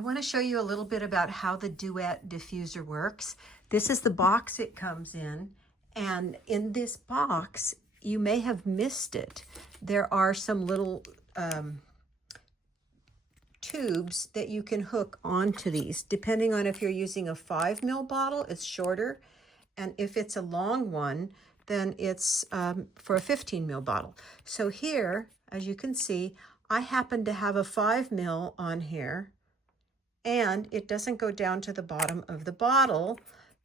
I want to show you a little bit about how the Duet Diffuser works. This is the box it comes in, and in this box, you may have missed it. There are some little tubes that you can hook onto these. Depending on if you're using a 5 ml bottle, it's shorter, and if it's a long one, then it's for a 15 ml bottle. So here, as you can see, I happen to have a 5 ml on here, and it doesn't go down to the bottom of the bottle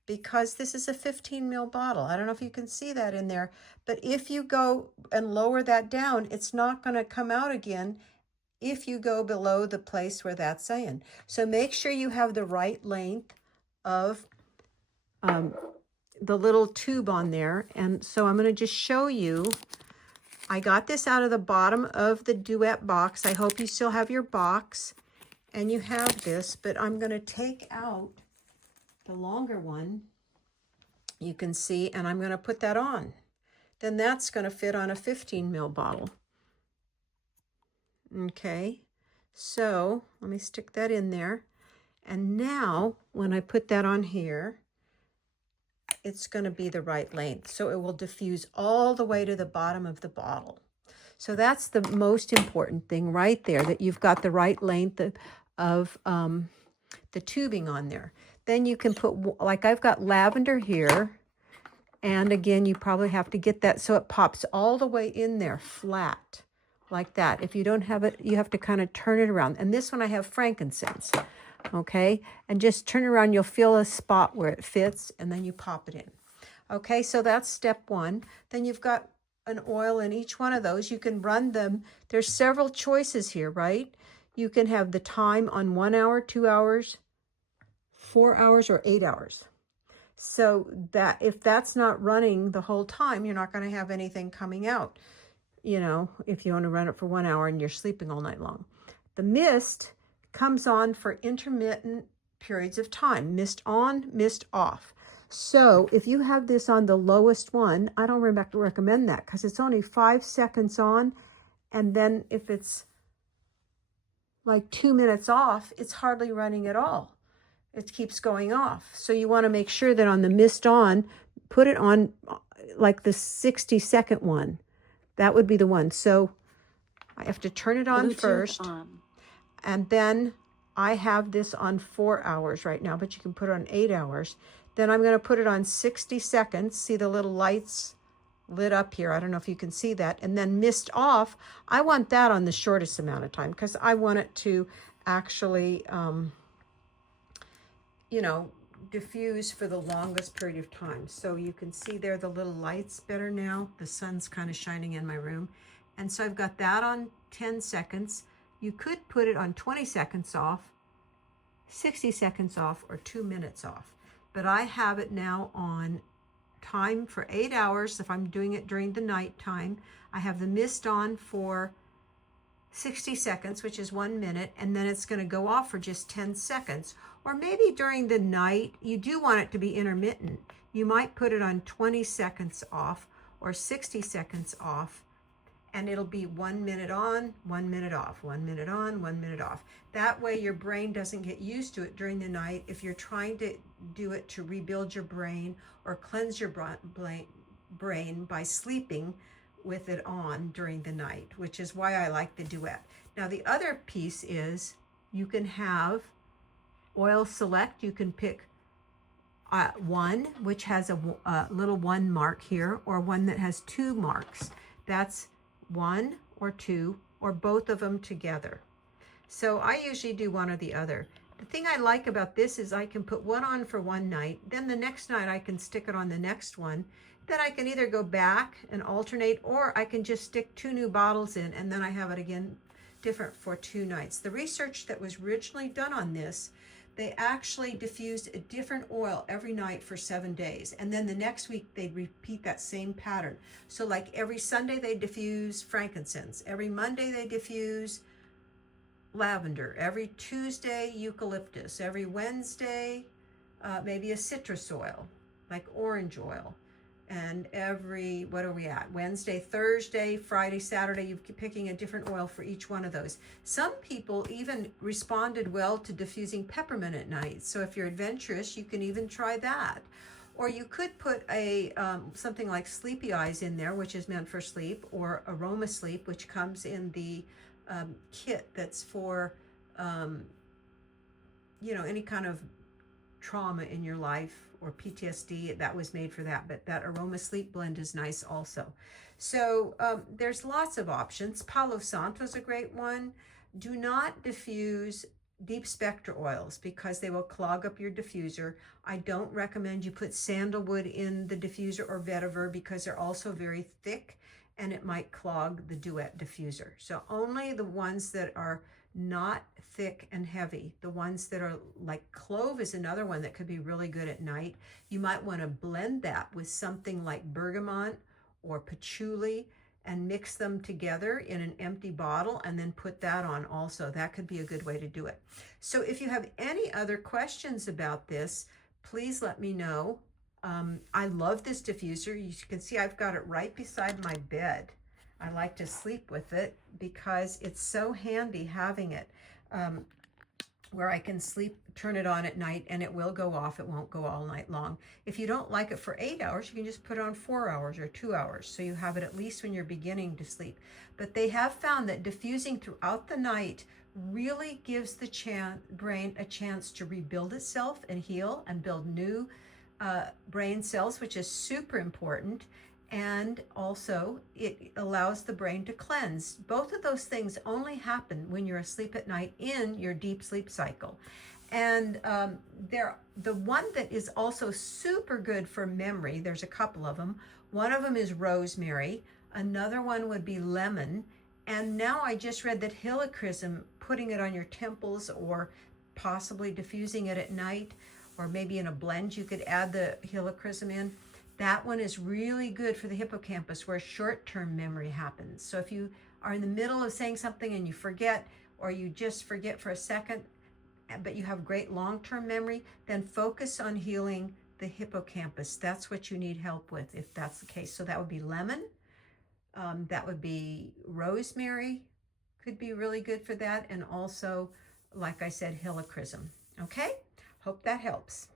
because this is a 15 ml bottle. I don't know if you can see that in there, but if you go and lower that down, it's not going to come out again if you go below the place where that's in. So make sure you have the right length of the little tube on there. And so I'm going to just show you. I got this out of the bottom of the Duet box. I hope you still have your box and you have this, but I'm going to take out the longer one, you can see, and I'm going to put that on. Then that's going to fit on a 15 ml bottle. Okay, so let me stick that in there. And now when I put that on here, it's going to be the right length. So it will diffuse all the way to the bottom of the bottle. So that's the most important thing right there, that you've got the right length of the tubing on there. Then you can put, like I've got lavender here. And again, you probably have to get that so it pops all the way in there flat like that. If you don't have it, you have to kind of turn it around. And this one I have frankincense. Okay, and just turn around, you'll feel a spot where it fits, and then you pop it in. Okay, so that's step one. Then you've got an oil in each one of those. You can run them. There's several choices here, right? You can have the time on 1 hour, 2 hours, 4 hours, or 8 hours. So that if that's not running the whole time, you're not going to have anything coming out. You know, if you want to run it for 1 hour and you're sleeping all night long. The mist comes on for intermittent periods of time. Mist on, mist off. So if you have this on the lowest one, I don't recommend that because it's only 5 seconds on. And then if it's like 2 minutes off, it's hardly running at all. It keeps going off. So you want to make sure that on the mist on, put it on like the 60-second one. That would be the one. So I have to turn it on Bluetooth first. on. And then I have this on 4 hours right now, but you can put it on 8 hours. Then I'm going to put it on 60 seconds. See the little lights lit up here. I don't know if you can see that. And then mist off. I want that on the shortest amount of time because I want it to actually, you know, diffuse for the longest period of time. So you can see there the little lights better now. The sun's kind of shining in my room. And so I've got that on 10 seconds. You could put it on 20 seconds off, 60 seconds off, or 2 minutes off. But I have it now on time for 8 hours. If I'm doing it during the night time, I have the mist on for 60 seconds, which is 1 minute, and then it's going to go off for just 10 seconds. Or maybe during the night, you do want it to be intermittent. You might put it on 20 seconds off or 60 seconds off, and it'll be 1 minute on, 1 minute off, 1 minute on, 1 minute off. That way your brain doesn't get used to it during the night. If you're trying to do it to rebuild your brain or cleanse your brain by sleeping with it on during the night, which is why I like the Duet. Now the other piece is you can have oil select. You can pick one which has a little 1 mark here, or one that has 2 marks. That's 1 or 2 or both of them together. So I usually do one or the other. The thing I like about this is I can put one on for one night, then the next night I can stick it on the next one. Then I can either go back and alternate, or I can just stick 2 new bottles in and then I have it again different for 2 nights. The research that was originally done on this, they actually diffused a different oil every night for 7 days. And then the next week they'd repeat that same pattern. So like every Sunday they diffuse frankincense. Every Monday they diffuse lavender. Every Tuesday, eucalyptus. Every Wednesday, maybe a citrus oil, like orange oil. And every, what are we at? Wednesday, Thursday, Friday, Saturday, you're picking a different oil for each one of those. Some people even responded well to diffusing peppermint at night. So if you're adventurous, you can even try that. Or you could put a something like Sleepy Eyes in there, which is meant for sleep, or Aroma Sleep, which comes in the kit that's for, any kind of trauma in your life or PTSD. That was made for that, but that Aroma Sleep blend is nice also. So there's lots of options. Palo Santo is a great one. Do not diffuse deep spectra oils because they will clog up your diffuser. I don't recommend you put sandalwood in the diffuser or vetiver because they're also very thick and it might clog the Duet diffuser. So only the ones that are not thick and heavy. The ones that are like clove is another one that could be really good at night. You might want to blend that with something like bergamot or patchouli and mix them together in an empty bottle and then put that on also. That could be a good way to do it. So if you have any other questions about this, please let me know. I love this diffuser. You can see I've got it right beside my bed. I like to sleep with it because it's so handy having it where I can sleep, turn it on at night, and it will go off. It won't go all night long. If you don't like it for 8 hours, you can just put it on 4 hours or 2 hours. So you have it at least when you're beginning to sleep. But they have found that diffusing throughout the night really gives the brain a chance to rebuild itself and heal and build new brain cells, which is super important. And also it allows the brain to cleanse. Both of those things only happen when you're asleep at night in your deep sleep cycle. And the one that is also super good for memory, there's a couple of them. One of them is rosemary. Another one would be lemon. And now I just read that helichrysum, putting it on your temples or possibly diffusing it at night, or maybe in a blend, you could add the helichrysum in. That one is really good for the hippocampus where short-term memory happens. So if you are in the middle of saying something and you forget, or you just forget for a second, but you have great long-term memory, then focus on healing the hippocampus. That's what you need help with if that's the case. So that would be lemon. That would be rosemary, could be really good for that. And also, like I said, helichrysum. Okay? Hope that helps.